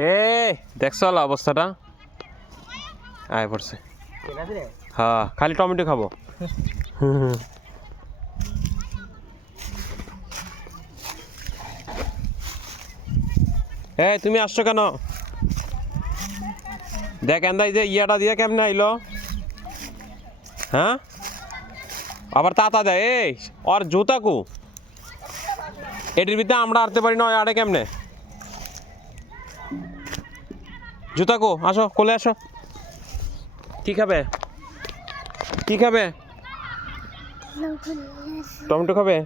এ দেখছ অবস্থাটা আয় পড়ছে হ্যাঁ খালি টমেটো খাবো এই তুমি আসছো কেন দেখ এন্দাই যে ইয়াটা দিয়ে কেমনে আইলো হ্যাঁ আবার তাতা দেয় এই ওর জুতা কু এটির ভিতরে আমরা আনতে পারি না আড়ে কেমনে জুতা কো আসো কোলে আসো কি খাবে কি খাবে টমেটো খাবে